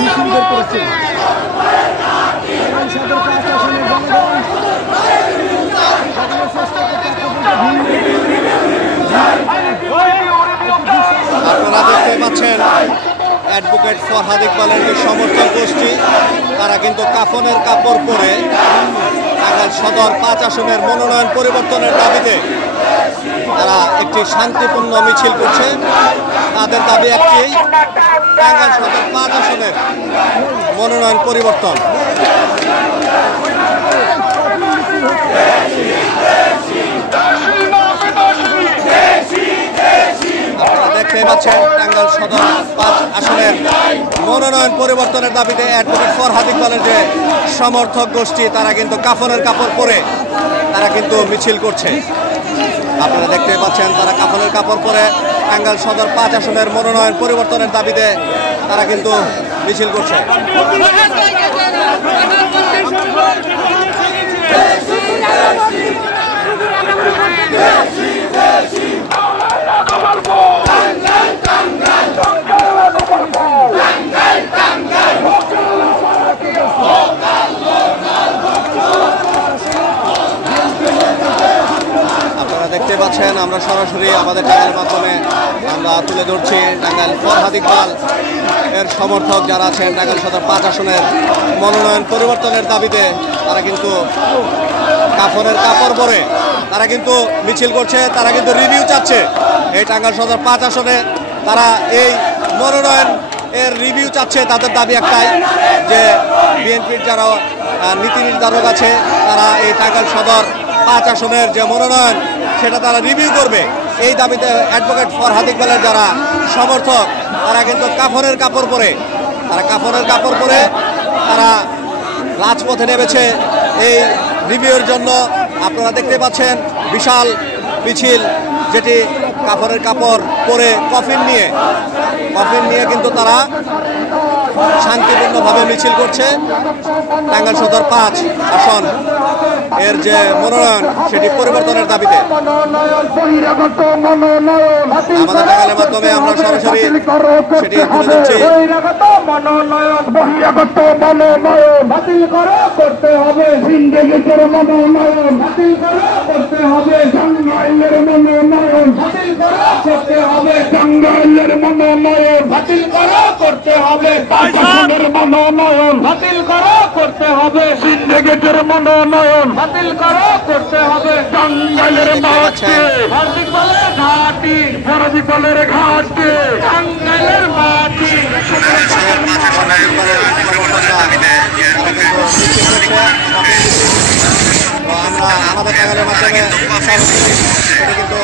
মিছিল বের করেছে। আপনারা দেখতে পাচ্ছেন অ্যাডভোকেট ফরহাদ ইকবালের যে সমর্থক গোষ্ঠী তারা কিন্তু কাফনের কাপড় পরে টাঙ্গাইল সদর 5 আসনের মনোনয়ন পরিবর্তনের দাবিতে তারা একটি শান্তিপূর্ণ মিছিল করছে। তাদের দাবি একটি, টাঙ্গাইল সদর 5 আসনের মনোনয়ন পরিবর্তন। আপনারা দেখতে পাচ্ছেন টাঙ্গাইল সদর 5 আসনের মনোনয়ন পরিবর্তনের দাবিতে অ্যাডভোকেট ফরহাদ ইকবালের যে সমর্থক গোষ্ঠী তারা কিন্তু কাফনের কাপড় পরে তারা কিন্তু মিছিল করছে। আপনারা দেখতে পাচ্ছেন তারা কাফনের কাপড় পরে টাঙ্গাইল সদর 5 আসনের মনোনয়ন পরিবর্তনের দাবিতে তারা কিন্তু মিছিল করছে। আপনারা দেখতে পাচ্ছেন আমরা সরাসরি আমাদের চ্যানেলের মাধ্যমে আমরা তুলে ধরছি টাঙ্গাইল ফরহাদ ইকবাল এর সমর্থক যারা আছেন টাঙ্গাইল সদর 5 আসনের মনোনয়ন পরিবর্তনের দাবিতে তারা কিন্তু কাফনের কাপড় পরে তারা কিন্তু মিছিল করছে। তারা কিন্তু রিভিউ চাচ্ছে এই টাঙ্গাইল সদর 5 আসনে তারা এই মনোনয়ন এর রিভিউ চাচ্ছে। তাদের দাবি একটাই যে বিএনপির যারা নীতি নির্ধারক আছে তারা এই টাঙ্গাইল সদর 5 আসনের যে মনোনয়ন সেটা তারা রিভিউ করবে। এই দাবিতে অ্যাডভোকেট ফরহাদ ইকবালের যারা সমর্থক তারা কিন্তু কাফনের কাপড় পরে তারা রাজপথে নেমেছে এই রিভিউর জন্য। আপনারা দেখতে পাচ্ছেন বিশাল মিছিল, যেটি কাফনের কাপড় পরে কফিন নিয়ে কিন্তু তারা শান্তিপূর্ণভাবে মিছিল করছে। টাঙ্গাইল সদর 5 আসন এর যে মনোনয়ন সেটি পরিবর্তনের দাবিতে আমাদের টাঙ্গাইলের মাধ্যমে আমরা সরাসরি সেটি তুলে ধরছি। মনোনয়ন বাতিল করা করতে হবে, সিন্ডিকেটের মনোনয়ন বাতিল করা করতে হবে। টাঙ্গাইলের মাটি ফরহাদ ইকবালের ঘাটি, ফরহাদ ইকবালের ঘাটি, টাঙ্গাইলের মাটি। আমরা আমাদের টাঙ্গাইলের মাধ্যমে কিন্তু